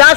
10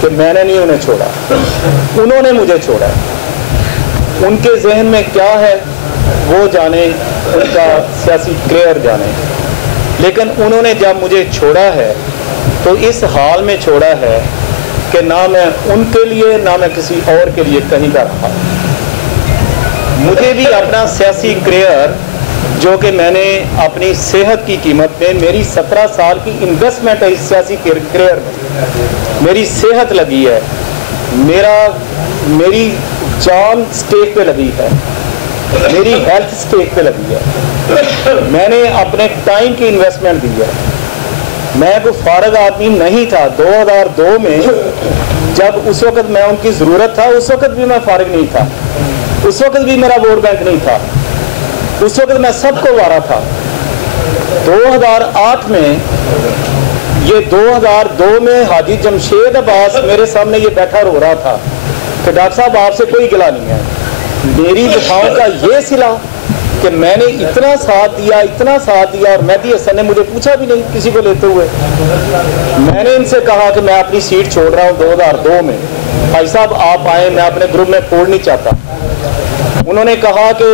کہ میں نے نہیں انہیں چھوڑا, انہوں نے مجھے چھوڑا. ان کے ذہن میں کیا ہے وہ جانے, ان کا سیاسی کریئر جانے, لیکن انہوں نے جب مجھے چھوڑا ہے تو اس حال میں چھوڑا ہے کہ نہ میں ان کے لیے نہ میں کسی اور کے لیے کہیں کا رہا. مجھے بھی اپنا سیاسی کریئر جو کہ میں نے اپنی صحت کی قیمت میں, میری 17 سال کی انویسٹمنٹ ہے اس سیاسی کریئر میں, میری صحت لگی ہے, میری جان سٹیک پہ لگی ہے, میری ہیلتھ سٹیک پہ لگی ہے, میں نے اپنے ٹائم کی انویسٹمنٹ دی ہے. میں کوئی فارغ آدمی نہیں تھا. 2002 میں جب اس وقت میں ان کی ضرورت تھا, اس وقت بھی میں فارغ نہیں تھا, اس وقت بھی میرا ووٹ بینک نہیں تھا, اس وقت میں سب کو وارا تھا. 2008 میں, یہ 2002 میں حاجی جمشید عباس میرے سامنے یہ بیٹھا رو رہا تھا کہ ڈاکٹر صاحب آپ سے کوئی گلہ نہیں ہے. میری دفاعوں کا یہ صلہ کہ میں نے اتنا ساتھ دیا, اور مہدی حسن نے مجھے پوچھا بھی نہیں کسی کو لیتے ہوئے. میں نے ان سے کہا کہ میں اپنی سیٹ چھوڑ رہا ہوں 2002 میں, بھائی صاحب آپ آئیں, میں اپنے گروپ میں پھوڑ نہیں چاہتا. انہوں نے کہا کہ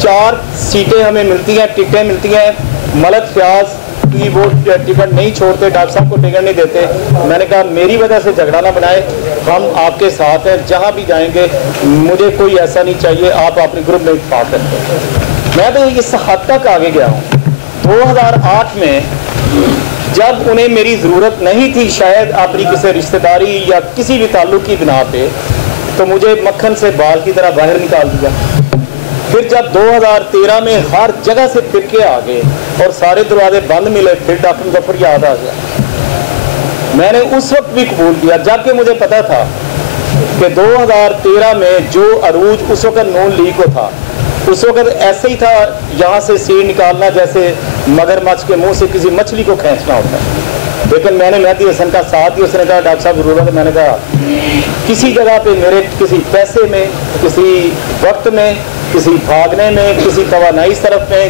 4 سیٹیں ہمیں ملتی ہیں, ٹکٹیں ملتی ہیں, ملک فیاض کی وہ ٹکٹ نہیں چھوڑتے, ڈاکٹر صاحب کو ٹکٹ نہیں دیتے. میں نے کہا میری وجہ سے جھگڑا نہ بنائے, ہم آپ کے ساتھ ہیں, جہاں بھی جائیں گے مجھے کوئی ایسا نہیں چاہیے, آپ اپنے گروپ میں اتفاق کرتے. میں تو اس حد تک آگے گیا ہوں. 2008 میں جب انہیں میری ضرورت نہیں تھی, شاید اپنی کسی رشتہ داری یا کسی بھی تعلق کی بنا پہ, تو مجھے مکھن سے بال کی طرح باہر نکال دیا. پھر جب 2013 میں ہر جگہ سے فرقے آ گئے اور سارے دروازے بند ملے, پھر ڈاکٹر مظفر یاد آ گیا. میں نے اس وقت بھی قبول کیا, جبکہ مجھے پتا تھا کہ 2013 میں جو عروج اس وقت نون لیگ کو تھا, اس وقت ایسے ہی تھا یہاں سے سیڑ نکالنا جیسے مگرمچھ کے منہ سے کسی مچھلی کو کھینچنا ہوتا ہے. لیکن میں نے مہدی حسن کا ساتھ دی. اس نے کہا ڈاکٹر صاحب ضرورت ہے. میں نے کہا کسی جگہ پہ میرے کسی پیسے میں, کسی وقت میں, کسی بھاگنے میں, کسی توانائی طرف میں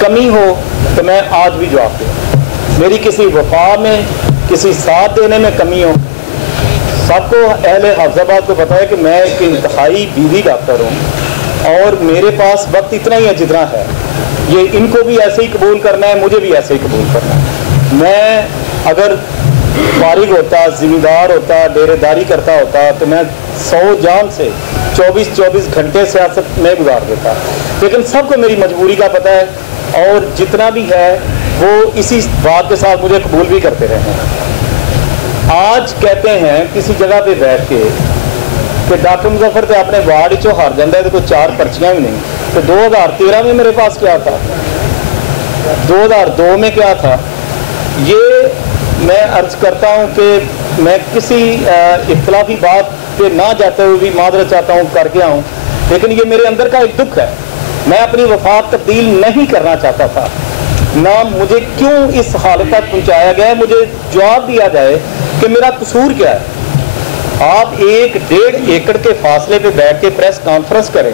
کمی ہو تو میں آج بھی جواب دوں. میری کسی وفا میں, کسی ساتھ دینے میں کمی ہو. سب کو اہل حافظ آباد کو پتا ہے کہ میں ایک انتہائی بیوی ڈاکٹر ہوں اور میرے پاس وقت اتنا ہی ہے جتنا ہے. یہ ان کو بھی ایسے ہی قبول کرنا ہے, مجھے بھی ایسے ہی قبول کرنا ہے. میں اگر فارغ ہوتا, ذمہ دار ہوتا, ڈیرے داری کرتا ہوتا تو میں 100 جان سے 24 گھنٹے سیاست میں گزار دیتا. لیکن سب کو میری مجبوری کا پتہ ہے اور جتنا بھی ہے وہ اسی بات کے ساتھ مجھے قبول بھی کرتے رہے ہیں. آج کہتے ہیں کسی جگہ پہ بیٹھ کے کہ ڈاکٹر مظفر تو اپنے وارڈ چو ہار جاتا ہے تو کوئی 4 پرچیاں بھی نہیں. تو 2013 میں میرے پاس کیا تھا, 2002 میں کیا تھا, یہ میں عرض کرتا ہوں کہ میں کسی اختلافی بات پہ نہ جاتے ہوئے بھی معذرت چاہتا ہوں, کر کے آؤں. لیکن یہ میرے اندر کا ایک دکھ ہے. میں اپنی وفات تبدیل نہیں کرنا چاہتا تھا. نہ مجھے کیوں اس حالت تک پہنچایا گیا ہے, مجھے جواب دیا جائے کہ میرا قصور کیا ہے. آپ 1.5 ایکڑ کے فاصلے پہ بیٹھ کے پریس کانفرنس کریں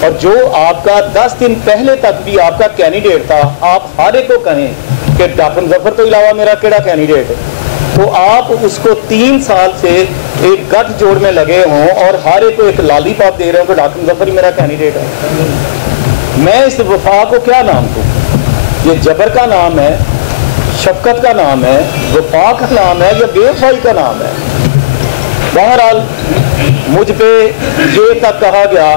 اور جو آپ کا 10 دن پہلے تک بھی آپ کا کینڈیڈیٹ تھا, آپ ہر ایک کو کہیں کہ ڈاکٹر مظفر تو علاوہ میرا کیڑا کینڈیڈیٹ ہے, تو آپ اس کو 3 سال سے ایک گٹھ جوڑ میں لگے ہوں اور ہر ایک کو ایک لالی پاپ دے رہے ہوں کہ ڈاکٹر مظفر ہی میرا کینڈیڈیٹ ہے. میں اس وفا کو کیا نام دوں؟ یہ جبر کا نام ہے, شفقت کا نام ہے, وفا کا نام ہے, یا بے وفائی کا نام ہے؟ بہرحال مجھ پہ یہ تک کہا گیا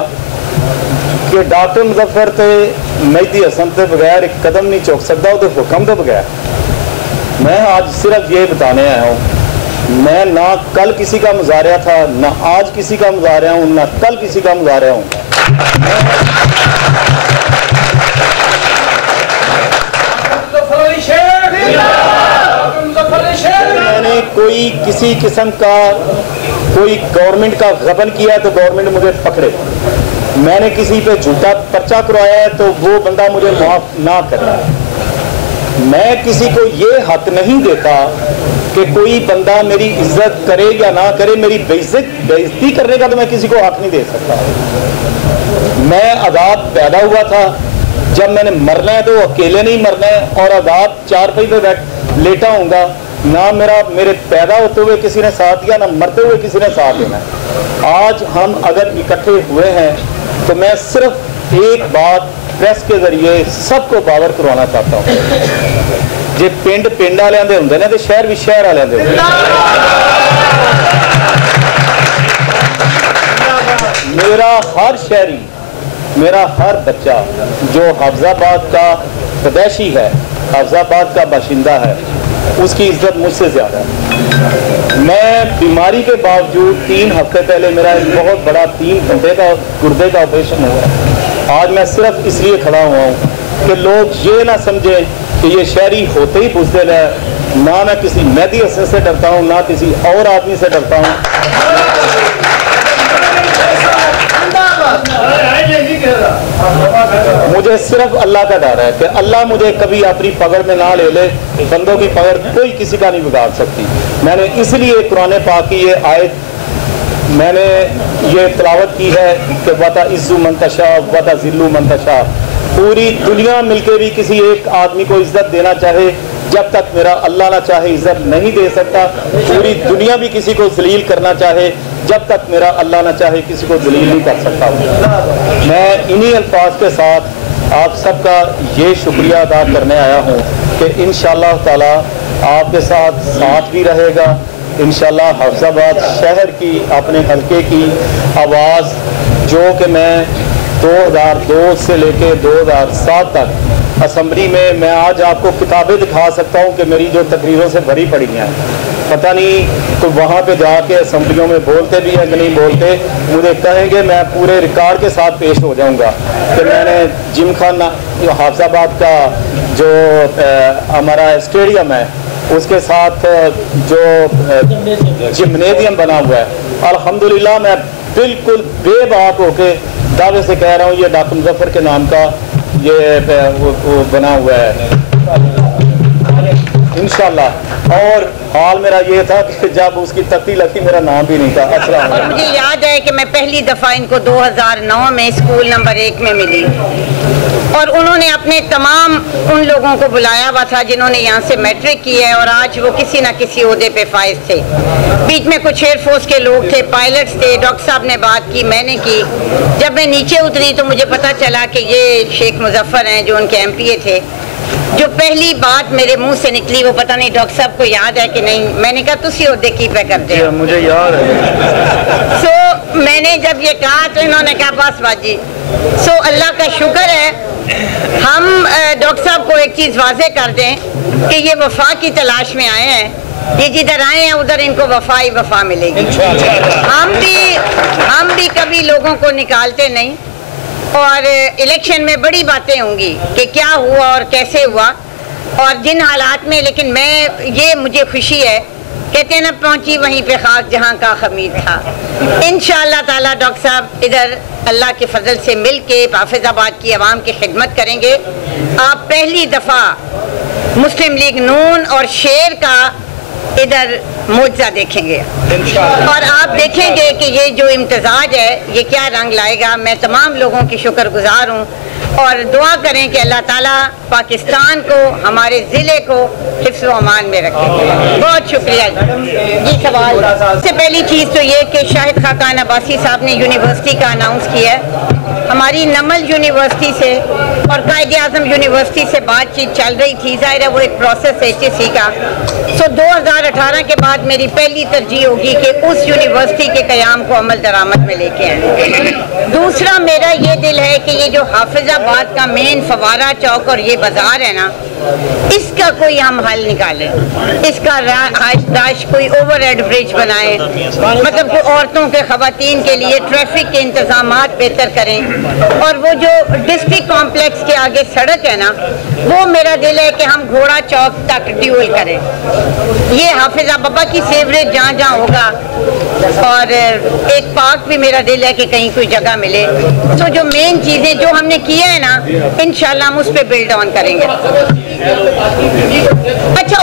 کہ ڈاکٹر مظفر تے مہدی حسن تے بغیر ایک قدم نہیں چوک سکتا, وہ تو حکم تو بغیر. میں آج صرف یہ بتانے آیا ہوں, میں نہ کل کسی کا مظاہرہ تھا, نہ آج کسی کا مظاہرہ ہوں, نہ کل کسی کا مظاہرہ ہوں. میں نے کوئی کسی قسم کا کوئی گورنمنٹ کا غبن کیا تو گورنمنٹ مجھے پکڑے. میں نے کسی پہ جھوٹا پرچہ کروایا ہے تو وہ بندہ مجھے معاف نہ کرے. میں کسی کو یہ حق نہیں دیتا کہ کوئی بندہ میری عزت کرے یا نہ کرے. میری بےعزتی کرنے کا تو میں کسی کو حق نہیں دے سکتا. میں آزاد پیدا ہوا تھا, جب میں نے مرنا ہے تو اکیلے نہیں مرنا ہے, اور آزاد 4 پہی پہ لیٹا ہوں گا نہ میرے پیدا ہوتے ہوئے کسی نے ساتھ دیا، نہ مرتے ہوئے کسی نے ساتھ دینا ہے۔ آج ہم اگر اکٹھے ہوئے ہیں تو میں صرف ایک بات پریس کے ذریعے سب کو باور کروانا چاہتا ہوں، جے پنڈ پنڈ والوں دے ہوندے نے تے شہر بھی شہر والوں دے ہوندے نے۔ میرا ہر شہری، میرا ہر بچہ جو حافظ آباد کا پیدائشی ہے، حافظ آباد کا باشندہ ہے، اس کی عزت مجھ سے زیادہ ہے۔ میں بیماری کے باوجود 3 ہفتے پہلے میرا ایک بہت بڑا 3 گھنٹے کا گردے کا آپریشن ہوا۔ آج میں صرف اس لیے کھڑا ہوا ہوں کہ لوگ یہ نہ سمجھیں کہ یہ شہری ہوتے ہی بزدل ہے۔ نہ میں کسی مہدی حسن سے ڈرتا ہوں، نہ کسی اور آدمی سے ڈرتا ہوں۔ مجھے صرف اللہ کا ڈر ہے کہ اللہ مجھے کبھی اپنی پکڑ میں نہ لے لے۔ بندوں کی پکڑ کوئی کسی کا نہیں بگاڑ سکتی۔ میں نے اس لیے قرآن پاک کی یہ آیت میں نے یہ تلاوت کی ہے کہ وَتَعِزُّ مَن تَشَاءُ وَتَذِلُّ مَن تَشَاءُ۔ پوری دنیا مل کے بھی کسی ایک آدمی کو عزت دینا چاہے، جب تک میرا اللہ نہ چاہے عزت نہیں دے سکتا۔ پوری دنیا بھی کسی کو ذلیل کرنا چاہے، جب تک میرا اللہ نہ چاہے کسی کو ذلیل نہیں کر سکتا۔ میں انہی الفاظ کے ساتھ آپ سب کا یہ شکریہ ادا کرنے آیا ہوں کہ انشاءاللہ تعالی آپ کے ساتھ بھی رہے گا۔ انشاءاللہ حافظ آباد شہر کی، اپنے حلقے کی آواز جو کہ میں 2002 سے لے کے 2007 تک اسمبلی میں آج آپ کو کتابیں دکھا سکتا ہوں کہ میری جو تقریروں سے بھری پڑی ہیں۔ پتہ نہیں تو وہاں پہ جا کے اسمبلیوں میں بولتے بھی ہیں کہ نہیں بولتے، مجھے کہیں گے میں پورے ریکارڈ کے ساتھ پیش ہو جاؤں گا کہ میں نے جم خانہ حافظ آباد کا جو ہمارا اسٹیڈیم ہے اس کے ساتھ جو جمنیزیم بنا ہوا ہے، الحمدللہ میں بالکل بے باک ہو کے دعوے سے کہہ رہا ہوں یہ ڈاکٹر مظفر کے نام کا یہ وہ بنا ہوا ہے انشاءاللہ۔ اور حال میرا یہ تھا کہ جب اس کی تختی لگی میرا نام بھی نہیں تھا۔ السلام علیکم۔ مجھے یاد ہے کہ میں پہلی دفعہ ان کو 2009 میں اسکول نمبر 1 میں ملی، اور انہوں نے اپنے تمام ان لوگوں کو بلایا ہوا تھا جنہوں نے یہاں سے میٹرک کی ہے اور آج وہ کسی نہ کسی عہدے پہ فائز تھے۔ بیچ میں کچھ ایئر فورس کے لوگ تھے، پائلٹس تھے، ڈاکٹر صاحب نے بات کی، میں نے کی۔ جب میں نیچے اتری تو مجھے پتہ چلا کہ یہ شیخ مظفر ہیں جو ان کے MP تھے۔ جو پہلی بات میرے منہ سے نکلی وہ پتہ نہیں ڈاکٹر صاحب کو یاد ہے کہ نہیں، میں نے کہا تسی عہدے کی پہ کرتے ہو؟ مجھے یاد ہے۔ میں نے جب یہ کہا تو انہوں نے کہا بس باجی۔ اللہ کا شکر ہے، ہم ڈاکٹر صاحب کو ایک چیز واضح کر دیں کہ یہ وفا کی تلاش میں آئے ہیں، یہ جدھر آئے ہیں ادھر ان کو وفا ہی وفا ملے گی۔ ہم بھی کبھی لوگوں کو نکالتے نہیں، اور الیکشن میں بڑی باتیں ہوں گی کہ کیا ہوا اور کیسے ہوا اور جن حالات میں، لیکن مجھے خوشی ہے، کہتے ہیں نا پہنچی وہیں پہ خاک جہاں کا خمیر تھا۔ انشاءاللہ تعالیٰ ڈاکٹر صاحب ادھر اللہ کے فضل سے مل کے حافظ آباد کی عوام کی خدمت کریں گے۔ آپ پہلی دفعہ مسلم لیگ نون اور شیر کا ادھر معجزہ دیکھیں گے، اور آپ دیکھیں گے کہ یہ جو امتزاج ہے یہ کیا رنگ لائے گا۔ میں تمام لوگوں کی شکر گزار ہوں، اور دعا کریں کہ اللہ تعالیٰ پاکستان کو، ہمارے ضلع کو حفظ و امان میں رکھے۔ بہت شکریہ جی۔ سوال سب سے پہلی چیز تو یہ کہ شاہد خاقان عباسی صاحب نے یونیورسٹی کا اناؤنس کیا ہے۔ ہماری نمل یونیورسٹی سے اور قائد اعظم یونیورسٹی سے بات چیت چل رہی تھی، ظاہر ہے وہ ایک پروسیس ہے HSC کا۔ 2018 کے بعد میری پہلی ترجیح ہوگی کہ اس یونیورسٹی کے قیام کو عمل درآمد میں لے کے آئیں۔ دوسرا میرا یہ دل ہے کہ یہ جو حافظ آباد کا مین فوارہ چوک اور یہ بازار ہے نا، اس کا کوئی ہم حل نکالیں، اس کا رہائش کوئی اوور ہیڈ برج بنائیں، مطلب کہ عورتوں کے، خواتین کے لیے ٹریفک کے انتظامات بہتر کریں، اور وہ جو ڈسٹرکٹ کمپلیکس کے آگے سڑک ہے نا، وہ میرا دل ہے کہ ہم گھوڑا چوک تک ڈیول کریں۔ یہ حافظ آباد کی فیوریٹ جہاں جہاں ہوگا، اور ایک پارک بھی میرا دل ہے کہ کہیں کوئی جگہ ملے۔ تو جو مین چیزیں جو ہم نے کیا ہے نا، انشاءاللہ ہم اس پہ بلڈ آن کریں گے۔ اچھا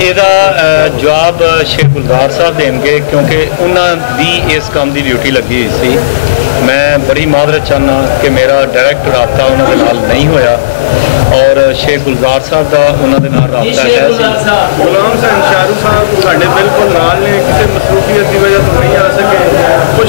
ਇਹਦਾ ਜਵਾਬ ਸ਼ੇਖ ਗੁਲਜ਼ਾਰ ਸਾਹਿਬ ਦੇਣਗੇ, ਕਿਉਂਕਿ ਉਹਨਾਂ ਦੀ ਇਸ ਕੰਮ ਦੀ ਡਿਊਟੀ ਲੱਗੀ ਹੋਈ ਸੀ। ਮੈਂ ਬੜੀ ਮਾਜ਼ਰਤ ਚਾਹੁੰਦਾ ਕਿ ਮੇਰਾ ਡਾਇਰੈਕਟ ਰਾਬਤਾ ਉਹਨਾਂ ਦੇ ਨਾਲ ਨਹੀਂ ਹੋਇਆ, ਔਰ ਸ਼ੇਖ ਗੁਲਜ਼ਾਰ ਸਾਹਿਬ ਦਾ ਉਹਨਾਂ ਦੇ ਨਾਲ ਰਾਬਤਾ ਹੈ ਸੀ। ਗੁਲਾਮ ਹਸਨ ਸ਼ਾਹਰੂ ਸਾਹਿਬ ਸਾਡੇ ਬਿਲਕੁਲ ਨਾਲ ਨੇ, ਕਿਸੇ ਮਸਰੂਫੀਅਤ ਦੀ ਵਜ੍ਹਾ ਤੋਂ ਨਹੀਂ ਆ ਸਕੇ, ਕੁਝ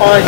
5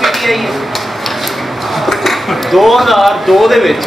PTI 2002 ਦੇ ਵਿੱਚ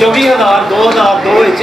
24,000 2002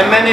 MNA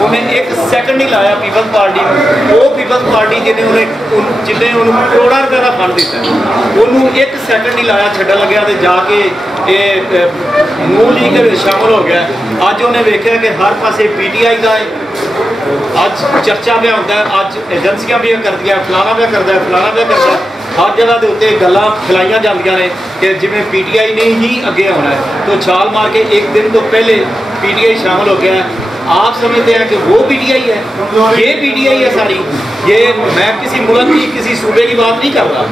انہیں ایک سیکنڈ نہیں لایا پیپلز پارٹی میں. وہ پیپلز پارٹی جنہیں انہوں کروڑا روپے کا فنڈ دیتا ہے انہوں ایک سیکنڈ نہیں لایا چھڈن لگیا تو جا کے یہ نون لیگ کے شامل ہو گیا. اج انہیں ویکھیا کہ ہر پاسے پی ٹی آئی کا ہے, اج چرچا پہ ہوتا ہے, اج ایجنسیاں بھی کر دیا, فلانا پہ کرتا ہے, فلانا پہ کرتا ہے. ہر جگہ کے اتنے گلاں کھلائیاں جاندیاں نے کہ جی پی ٹی آئی نے ہی اگے ہونا ہے. تو چھال مار کے ایک دن تو پہلے پی ٹی آئی شامل ہو گیا ہے. آپ سمجھتے ہیں کہ وہ پی ٹی آئی ہے, یہ پی ٹی آئی ہے ساری. یہ میں کسی ملک کی کسی صوبے کی بات نہیں کر رہا,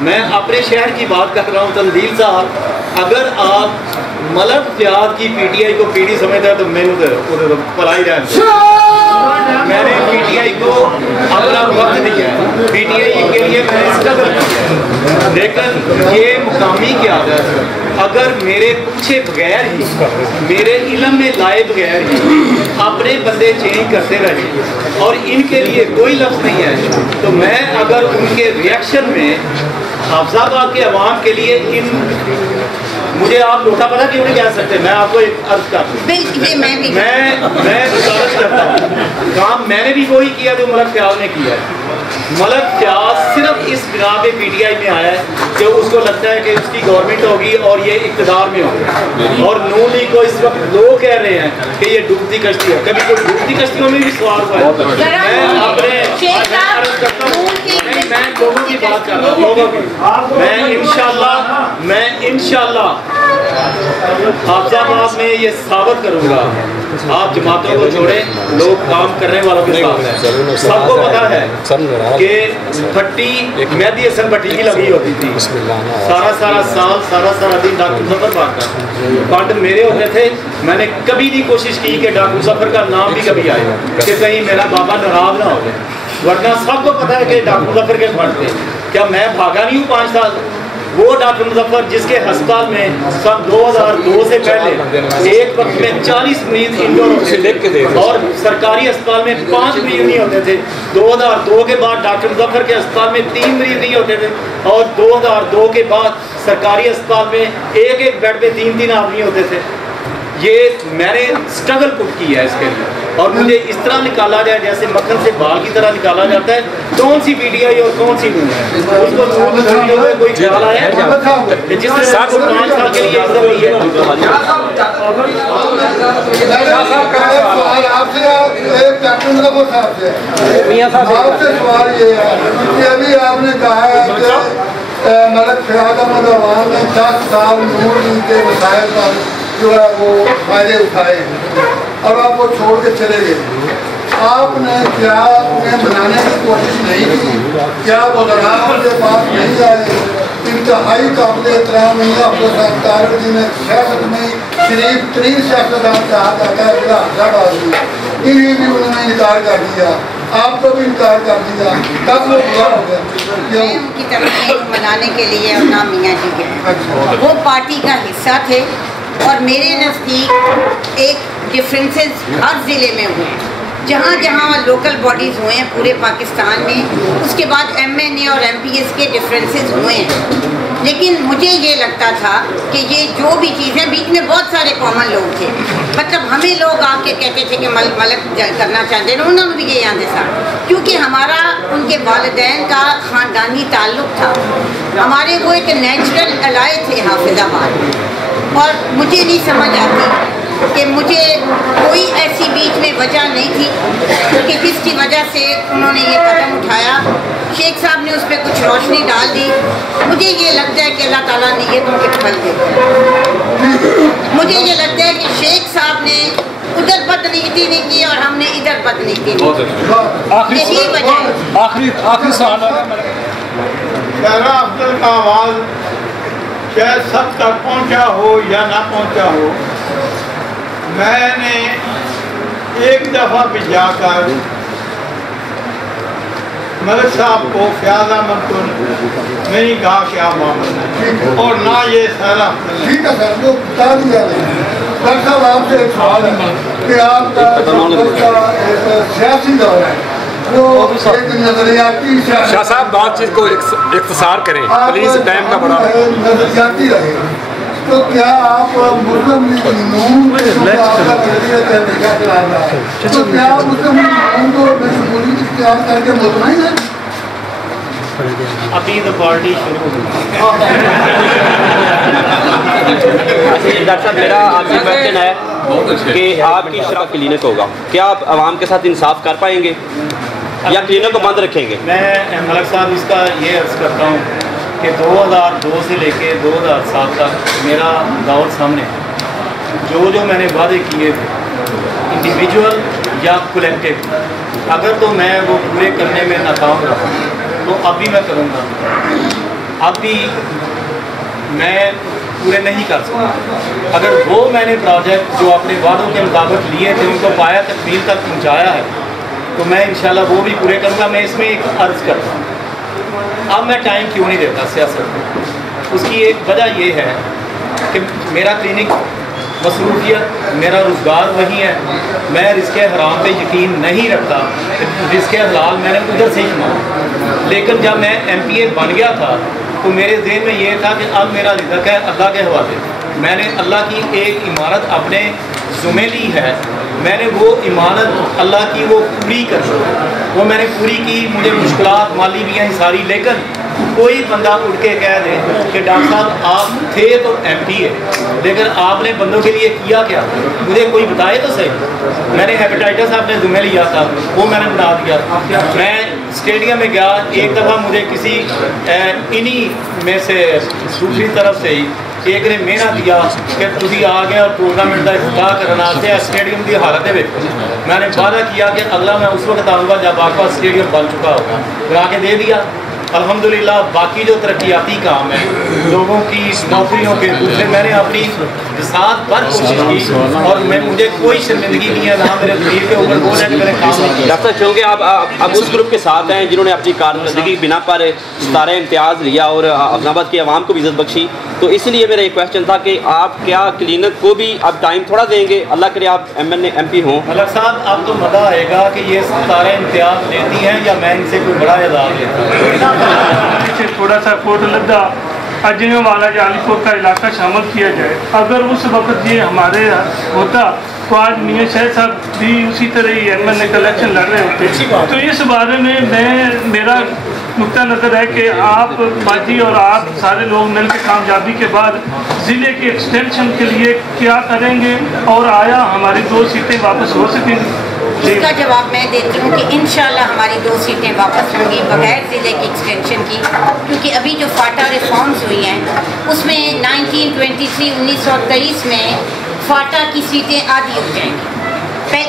میں اپنے شہر کی بات کر رہا ہوں. تنزیل صاحب اگر آپ ملک فیاض کی پی ٹی آئی کو پی ڈی سمجھتا ہے تو میں پلائی رہے. میں نے پی ٹی آئی کو اپنا وقت دیا ہے, پی ٹی آئی کے لیے میں نے اسٹرگل کیا ہے, لیکن یہ مقامی کیا ہے اگر میرے پوچھے بغیر ہی, میرے علم میں لائے بغیر ہی اپنے بندے چینج کرتے رہے اور ان کے لیے کوئی لفظ نہیں ہے, تو میں اگر ان کے ریئیکشن میں حافظ آباد کے عوام کے لیے ان مجھے آپ لوٹا پتہ کیوں نہیں کہہ سکتے. میں آپ کو ایک عرض کرتا ہوں, میں گزارش کرتا ہوں, کام میں نے بھی وہی کیا جو ملک فیاض نے کیا ہے. ملک فیاض صرف اس بنا پہ پی ٹی آئی میں آیا ہے کہ اس کو لگتا ہے کہ اس کی گورنمنٹ ہوگی اور یہ اقتدار میں ہوگا, اور نون لیگ کو اس وقت لوگ کہہ رہے ہیں کہ یہ ڈوبتی کشتی ہے. کبھی کوئی ڈوبتی کشتیوں میں بھی سوار ہوا ہے. میں اپنے عرض کرتا ہوں, میں لوگوں کی بات کر رہا ہوں, لوگوں کی. میں انشاءاللہ حافظ آباد میں یہ ثابت کروں گا, آپ جماعتوں کو چھوڑیں, لوگ کام کرنے والوں کے ساتھ ہیں. سب کو پتا ہے کہ پھٹی مہدی حسن بھٹی کی لگی ہوتی تھی, سارا سال سارا دن ڈاکٹر مظفر بانٹا. فنڈ میرے ہوتے تھے. میں نے کبھی نہیں کوشش کی کہ ڈاکٹر مظفر کا نام بھی کبھی آئے کہ کہیں میرا بابا ناراض نہ ہو جائے, ورنہ سب کو پتا ہے کہ ڈاکٹر مظفر کے فنڈ تھے. کیا میں بھاگا نہیں ہوں 5 سال؟ وہ ڈاکٹر مظفر جس کے ہسپتال میں سن 2002 سے پہلے ایک وقت میں 40 مریض انڈور ہوتے تھے اور سرکاری ہسپتال میں 5 مریض نہیں ہوتے تھے. 2002 کے بعد ڈاکٹر مظفر کے ہسپتال میں 3 مریض نہیں ہوتے تھے, اور 2002 کے بعد سرکاری ہسپتال میں ایک بیڈ پہ 3 آدمی ہوتے تھے. یہ میں نے اسٹرگل پٹ کی ہے اس کے لیے, اور مجھے اس طرح نکالا جائے جیسے مکھن سے بال کی طرح نکالا جاتا ہے. کون سی پی ٹی آئی اور کون سی نون ہے, اس کو چھوڑنے ہوئے کوئی خیال آیا جس نے 5 سال کے لیے عزت دی ہے. آپ سے ایک ڈاکٹر مظفر صاحب سے سوال یہ ہے کہ ابھی آپ نے کہا ہے کہ ملک فیاض احمد عوام نے 10 سال نون لیگ کے مسائل پر جو ہے وہ فائدے اٹھائے اور آپ وہ چھوڑ کے چلے گئے. آپ نے کیا انہیں منانے کی کوشش نہیں کی؟ کیا وزراء ان کے پاس نہیں آئے؟ انتہائی قابل احترام حافظ طارق جی نے سیاست میں شریف ترین سیاستدان کہا جاتا ہے ضلع حافظ آباد میں, انہیں بھی انہوں نے انکار کر دیا, آپ کو بھی انکار کر دیا. کب وہ پورا ہو گیا؟ میں ان کی ترقی منانے کے لیے اور نام میاں جی کے وہ پارٹی کا حصہ تھے, اور میرے نزدیک ایک ڈفرینسز ہر ضلع میں ہوئے ہیں, جہاں جہاں لوکل باڈیز ہوئے ہیں پورے پاکستان میں. اس کے بعد ایم این اے اور ایم پی ایس کے ڈفرینسز ہوئے ہیں, لیکن مجھے یہ لگتا تھا کہ یہ جو بھی چیزیں بیچ میں بہت سارے کامن لوگ تھے, مطلب ہمیں لوگ آ کے کہتے تھے کہ ملک کرنا چاہتے ہیں, انہوں نے بھی یہ آندے سا, کیونکہ ہمارا ان کے والدین کا خاندانی تعلق تھا, ہمارے وہ ایک نیچرل الائے تھے حافظ آباد میں. اور مجھے نہیں سمجھ آتی کہ مجھے کوئی ایسی بیچ میں وجہ نہیں تھی کہ جس کی وجہ سے انہوں نے یہ قدم اٹھایا. شیخ صاحب نے اس پہ کچھ روشنی ڈال دی. مجھے یہ لگتا ہے کہ اللہ تعالیٰ نے یہ ان کے پھل دے. مجھے یہ لگتا ہے کہ شیخ صاحب نے ادھر بدنیتی نہیں کی اور ہم نے ادھر بدنیتی نہیں کی. یہی وجہ ہے. آخری سوال افضل کا آواز شاید سب تک پہنچا ہو یا نہ پہنچا ہو. میں نے ایک دفعہ بھی جا کر ملک صاحب کو فیاض احمد کو نہیں کہا کہ آپ معاملہ ہے, اور نہ یہ سارا ٹھیک ہے سر وہ بتا دیا. ڈاکٹر صاحب آپ سے ایک سوال ہے کہ آپ کا ایک سیاسی دور ہے, وہ ایک نظریاتی شاہ صاحب بات چیت کو اختصار کریں پلیز, ٹائم کا بڑا نظریاتی رہے. تو کیا آپ مسلم لیگ نون تو کیا آپ مسلم لیگ نون کو شمولیت اختیار کر کے مطمئن ہیں؟ ابھی تو پارٹی شروع ڈاکٹر صاحب میرا آپ سے کویشچن ہے کہ آپ کی شرح کلینک ہوگا، کیا آپ عوام کے ساتھ انصاف کر پائیں گے یا کلینک کو بند رکھیں گے؟ میں ملک صاحب اس کا یہ عرض کرتا ہوں کہ 2002 سے لے کے 2007 تک میرا دور سامنے ہے. جو میں نے وعدے کیے تھے انڈیویجول یا کولیکٹیو، اگر تو میں وہ پورے کرنے میں ناکام رہا تو اب بھی میں کروں گا. اب بھی میں پورے نہیں کر سکتا. اگر وہ میں نے پروجیکٹ جو اپنے وعدوں کے مطابق لیے تھے ان کو پایا تکمیل تک پہنچایا ہے تو میں انشاءاللہ وہ بھی پورے کروں گا. میں اس میں ایک عرض کرتا ہوں، اب میں ٹائم کیوں نہیں دیتا سیاست کو؟ اس کی ایک وجہ یہ ہے کہ میرا کلینک مصروفیت، میرا روزگار وہی ہے. میں رزق حرام پہ یقین نہیں رکھتا، رزق حلال میں نے ادھر سے ہی کمایا. لیکن جب میں MPA بن گیا تھا تو میرے ذہن میں یہ تھا کہ اب میرا رزق ہے اللہ کے حوالے. میں نے اللہ کی ایک عمارت اپنے ذمہ لی ہے، میں نے وہ عمارت اللہ کی وہ پوری کر لی. وہ میں نے پوری کی. مجھے مشکلات مالی بھی ہیں ساری، لیکن کوئی بندہ اٹھ کے کہہ دے کہ ڈاکٹر صاحب آپ تھے تو MPA لیکن آپ نے بندوں کے لیے کیا کیا، مجھے کوئی بتائے تو صحیح. میں نے ہیپیٹائٹس اپنے ذمہ لیا تھا، وہ میں نے بنا دیا. میں اسٹیڈیم میں گیا ایک دفعہ، مجھے کسی انہی میں سے دوسری طرف سے ہی ایک نے محنت دیا کہ تھی آ گیا اور ٹورنامنٹ کا افتتاح کرنا اسٹیڈیم کی حالت ہے. میں نے وعدہ کیا کہ اگلا میں اس وقت آؤں گا جب آپ کا اسٹیڈیم بن چکا ہوگا. بنا کے دے دیا الحمدللہ. باقی جو ترقیاتی کام ہے لوگوں کی نوکریوں کے دوسرے میں نے اپنی ساتھ پر کوشش کی اور مجھے کوئی شرمندگی نہیں ہے نہ میرے ضمیر کے اوپر بول ہے کہ میں نے کام نہیں کیا. ڈاکٹر کیونکہ آپ اب اس گروپ کے ساتھ ہیں جنہوں نے اپنی کارکردگی بنا پر ستارہ امتیاز لیا اور اعظم آباد کی عوام کو بھی عزت بخشی، تو اس لیے میرا یہ کویشچن تھا کہ آپ کیا کلینک کو بھی اب ٹائم تھوڑا دیں گے؟ اللہ کرے آپ MP ہوں. ملک صاحب اب تو مزہ آئے گا کہ یہ ستارہ امتیاز لیتی ہیں یا میں ان سے کوئی بڑا اعزاز لیتا ہوں. تھوڑا سا کوٹ لدہ اجنو والا علی پور کا علاقہ شامل کیا جائے. اگر اس وقت یہ ہمارے ہوتا تو آج میاں شاہد صاحب بھی اسی طرح ہی MLA کا الیکشن لڑ رہے ہوتے. تو اس بارے میں میرا نقطہ نظر ہے کہ آپ باجی اور آپ سارے لوگ مل کے کامیابی کے بعد ضلع کی ایکسٹینشن کے لیے کیا کریں گے اور آیا ہماری 2 سیٹیں واپس ہو سکیں گی؟ اس کا جواب میں دیتی ہوں کہ انشاءاللہ ہماری 2 سیٹیں واپس ہوں گی بغیر ضلع کی ایکسٹینشن کی، کیونکہ ابھی جو فاٹا ریفارمز ہوئی ہیں اس میں 1923 میں فاٹا کی سیٹیں آدھی ہو جائیں گی.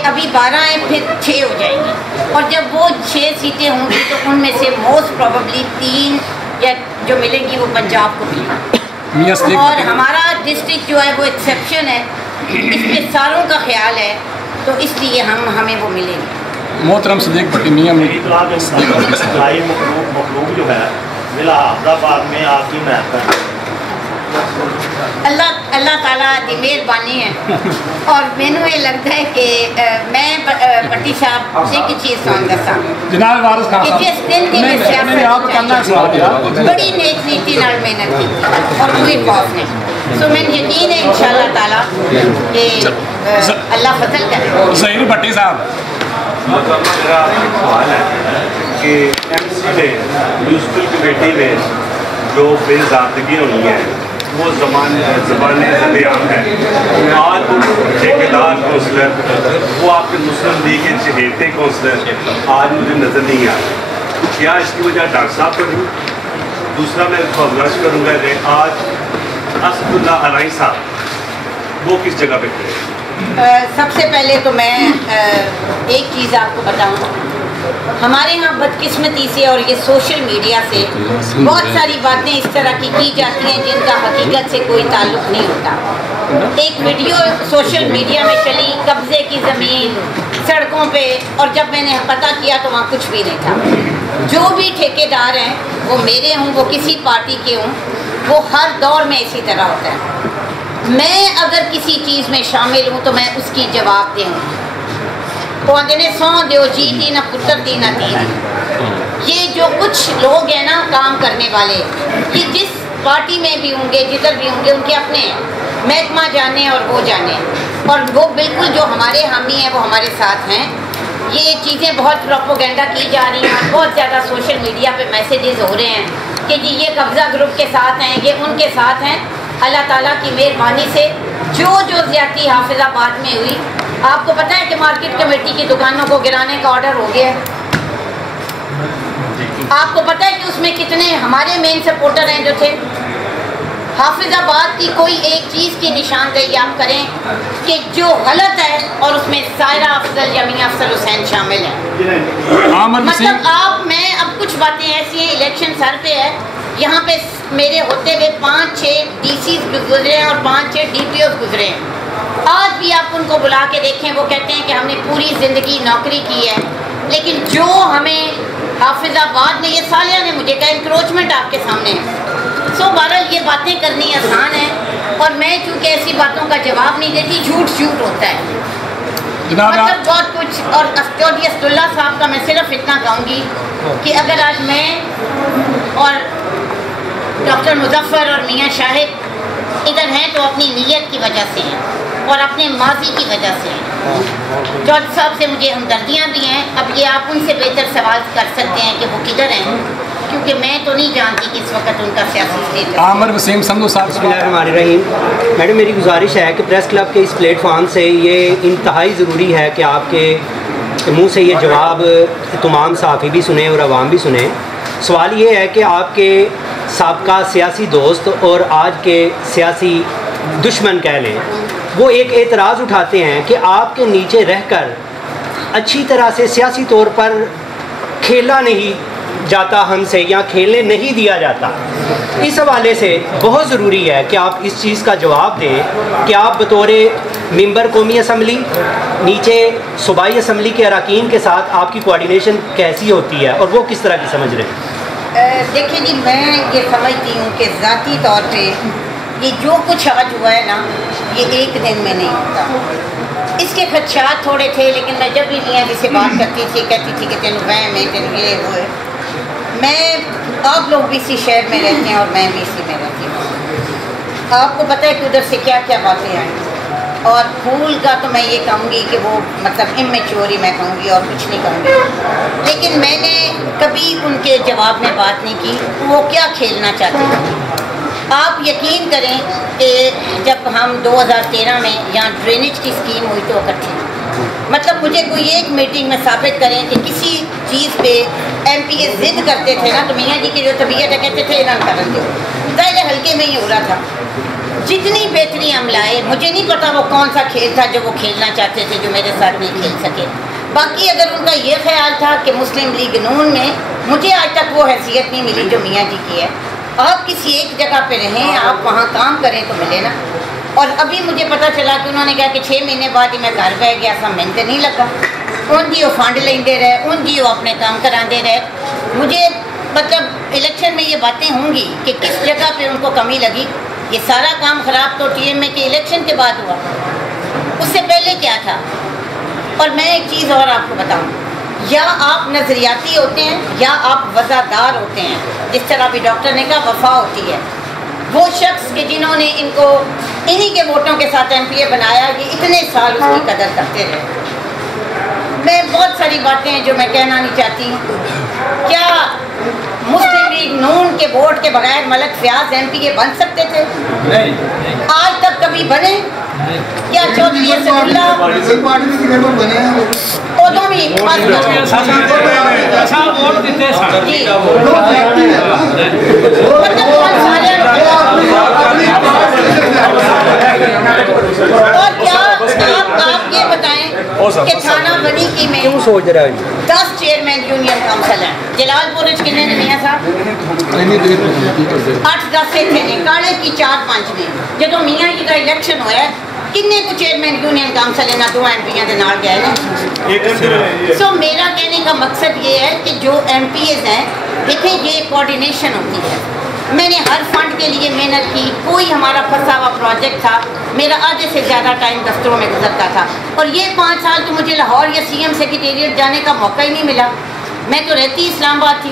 ابھی 12 ہیں پھر 6 ہو جائیں گی اور جب وہ 6 سیٹیں ہوں گی تو ان میں سے موسٹ پروبیبلی 3 یا جو ملیں گی وہ پنجاب کو ملیں گی. اور ہمارا ڈسٹرکٹ جو ہے وہ ایکسیپشن ہے، اس میں ساروں کا خیال ہے تو اس لیے ہمیں وہ ملیں گے. محترم صدیق بھٹی میاں مخلوق جو ہے ضلع حافظ آباد میں آپ کی محنت اللہ تعالیٰ دی مہربانی ہے اور مینو یہ لگتا ہے کہ میں بٹی صاحب سے ایک چیز سمجھ دسا جناب وارث خان کہ جس دن کی میں سیاست بڑی نیک نیتی نال محنت کی اور کوئی خوف نہیں. سو میں یقین ہے انشاءاللہ تعالیٰ کہ اللہ فضل کرے. ظہیر بھٹی صاحب میرا سوال ہے کہ MC میں میونسپل کمیٹی میں جو بے ضابطگی ہوئی ہے وہ زبان عام ہے. آج ٹھیکیدار کونسلر وہ آپ کے مسلم لیگ کے چہیتے کونسلر آج مجھے نظر نہیں آ رہا. کیا اس کی وجہ ڈاکٹر صاحب پر ہوں؟ دوسرا میں گزارش کروں گا کہ آج اسد اللہ علیہ صاحب وہ کس جگہ پہ کھڑے؟ سب سے پہلے تو میں ایک چیز آپ کو بتاؤں، ہمارے ہاں بدقسمتی سے اور یہ سوشل میڈیا سے بہت ساری باتیں اس طرح کی جاتی ہیں جن کا حقیقت سے کوئی تعلق نہیں ہوتا. ایک ویڈیو سوشل میڈیا میں چلی قبضے کی زمین سڑکوں پہ، اور جب میں نے پتہ کیا تو وہاں کچھ بھی نہیں تھا. جو بھی ٹھیکیدار ہیں وہ میرے ہوں وہ کسی پارٹی کے ہوں وہ ہر دور میں اسی طرح ہوتا ہے. میں اگر کسی چیز میں شامل ہوں تو میں اس کی جواب دیں گی. وہ آتے نے سو دیو جی دی نہ پتر دی نہ دی. یہ جو کچھ لوگ ہیں نا کام کرنے والے، یہ جس پارٹی میں بھی ہوں گے, جدھر بھی ہوں گے, ان کے اپنے ہیں, محکمہ جانے اور وہ جانے, اور وہ بالکل جو ہمارے حامی ہیں وہ ہمارے ساتھ ہیں. یہ چیزیں بہت پروپوگنڈا کی جا رہی ہیں, بہت زیادہ سوشل میڈیا پہ میسیجز ہو رہے ہیں کہ جی یہ قبضہ گروپ کے ساتھ ہیں, یہ ان کے ساتھ ہیں. اللہ تعالیٰ کی مہربانی سے جو زیادتی حافظ آباد میں ہوئی, آپ کو پتہ ہے کہ مارکیٹ کمیٹی کی دکانوں کو گرانے کا آرڈر ہو گیا ہے. آپ کو پتہ ہے کہ اس میں کتنے ہمارے مین سپورٹر ہیں جو تھے. حافظ آباد کی کوئی ایک چیز کی نشاندہی آپ کریں کہ جو غلط ہے, اور اس میں سائرہ افضل یا میاں افضل حسین شامل ہیں. مطلب آپ, میں اب کچھ باتیں ایسی ہیں, الیکشن سر پہ ہے, یہاں پہ میرے ہوتے ہوئے 5-6 ڈی سیز گزرے ہیں اور 5-6 ڈی پی اوز گزرے ہیں. آج بھی آپ ان کو بلا کے دیکھیں, وہ کہتے ہیں کہ ہم نے پوری زندگی نوکری کی ہے, لیکن جو ہمیں حافظ آباد میں, یہ سالیہ نے مجھے کہا انکروچمنٹ آپ کے سامنے ہے. سو بہرحال یہ باتیں کرنی آسان ہے, اور میں چونکہ ایسی باتوں کا جواب نہیں دیتی, جھوٹ ہوتا ہے مطلب بہت کچھ. اور چودھری اسداللہ صاحب کا میں صرف اتنا کہوں گی کہ اگر آج میں اور ڈاکٹر مظفر اور میاں شاہد ادھر ہیں تو اپنی نیت کی وجہ سے ہیں اور اپنے ماضی کی وجہ سے ہیں. جج صاحب سے مجھے ہمدردیاں بھی ہیں. اب یہ آپ ان سے بہتر سوال کر سکتے ہیں کہ وہ کدھر ہیں, کیونکہ میں تو نہیں جانتی کہ اس وقت ان کا سیاسی اسٹیٹس. عامر وسیم سنگھو صاحب. بسم اللہ الرحمن الرحیم. میڈم میری گزارش ہے کہ پریس کلب کے اس پلیٹ فارم سے یہ انتہائی ضروری ہے کہ آپ کے منہ سے یہ جواب تمام صحافی بھی سنیں اور عوام بھی سنیں. سوال یہ ہے کہ آپ کے سابقہ سیاسی دوست اور آج کے سیاسی دشمن کہہ لیں, وہ ایک اعتراض اٹھاتے ہیں کہ آپ کے نیچے رہ کر اچھی طرح سے سیاسی طور پر کھیلا نہیں جاتا ہم سے, یا کھیلنے نہیں دیا جاتا. اس حوالے سے بہت ضروری ہے کہ آپ اس چیز کا جواب دیں کہ آپ بطور ممبر قومی اسمبلی نیچے صوبائی اسمبلی کے اراکین کے ساتھ آپ کی کوارڈینیشن کیسی ہوتی ہے, اور وہ کس طرح کی سمجھ رہے ہیں؟ دیکھیں جی, میں یہ سمجھتی ہوں کہ ذاتی طور پہ یہ جو کچھ آج ہوا ہے نا, یہ ایک دن میں نہیں ہوتا. اس کے خدشات تھوڑے تھے, لیکن میں جب بھی میاں جی سے بات کرتی تھی کہتی تھی کہ تینوں وہم ہے, تینوں یہ وہ ہے. میں, آپ لوگ بھی اسی شہر میں رہتے ہیں اور میں بھی اسی میں رہتی ہوں. آپ کو پتہ ہے کہ ادھر سے کیا کیا باتیں آئیں, اور پھول کا تو میں یہ کہوں گی کہ وہ مطلب امیچور ہی میں کہوں گی اور کچھ نہیں کہوں گی. لیکن میں نے کبھی ان کے جواب میں بات نہیں کی وہ کیا کھیلنا چاہتے ہیں. آپ یقین کریں کہ جب ہم 2013 میں یہاں ڈرینیج کی اسکیم ہوئی تو اکٹھی, مطلب مجھے کوئی ایک میٹنگ میں ثابت کریں کہ کسی چیز پہ ایم پی اے ضد کرتے تھے نا, تو میاں جی کی جو طبیعت ہے کہتے تھے اعلان کرن دو. ظاہر ہلکے میں ہی ہو رہا تھا. جتنی بہتری ہم لائے, مجھے نہیں پتا وہ کون سا کھیل تھا جو وہ کھیلنا چاہتے تھے جو میرے ساتھ نہیں کھیل سکے. باقی اگر ان کا یہ خیال تھا کہ مسلم لیگ نون میں, مجھے آج تک وہ حیثیت نہیں ملی جو میاں جی کی ہے. آپ کسی ایک جگہ پہ رہیں, آپ وہاں کام کریں تو ملے نا. اور ابھی مجھے پتہ چلا کہ انہوں نے کہا کہ 6 مہینے بعد ہی میں گھر بہ گیا سا, میں تو نہیں لگا. ان جی وہ فنڈ لیندے رہے, ان جی وہ اپنے کام کراندے رہے. مجھے مطلب الیکشن میں یہ باتیں ہوں گی کہ کس جگہ پہ ان کو کمی لگی. یہ سارا کام خراب تو ٹی ایم اے کے الیکشن کے بعد ہوا, اس سے پہلے کیا تھا. اور میں ایک چیز اور آپ کو بتاؤں, یا آپ نظریاتی ہوتے ہیں یا آپ وفادار ہوتے ہیں. جس طرح بھی ڈاکٹر نے کہا وفا ہوتی ہے. وہ شخص کہ جنہوں نے ان کو انہی کے ووٹوں کے ساتھ ایم پی اے بنایا, یہ اتنے سال اس کی قدر کرتے رہے. میں بہت ساری باتیں ہیں جو میں کہنا نہیں چاہتی. کیا مسلم لیگ نون کے ووٹ کے بغیر ملک فیاض ایم پی اے بن سکتے تھے؟ آج تک کبھی بنے کیا؟ چودھری اسداللہ ادو بھی اور کیا آپ یہ بتائیں کہ تھانہ بنی کی میں 10 چیئرمین یونین کاؤنسل ہیں. جلال پور کنے نے میاں صاحب 8-10 سے تھے, کاڑے کی 4-5 میں. جدو میاں جی کا الیکشن ہوا ہے کنے کو چیئرمین یونین کاؤنسل ہے, 2 ایم پی دے نال گئے نا. سو میرا کہنے کا مقصد یہ ہے کہ جو ایم پی ایز ہیں, دیکھیں یہ کوارڈینیشن ہوتی ہے. میں نے ہر فنڈ کے لیے محنت کی, کوئی ہمارا پھنسا ہوا پروجیکٹ تھا, میرا آدھے سے زیادہ ٹائم دفتروں میں گزرتا تھا. اور یہ 5 سال تو مجھے لاہور یا سی ایم سیکریٹریٹ جانے کا موقع ہی نہیں ملا. میں تو رہتی اسلام آباد تھی.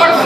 8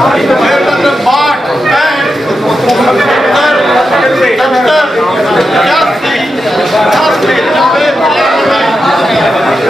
62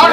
8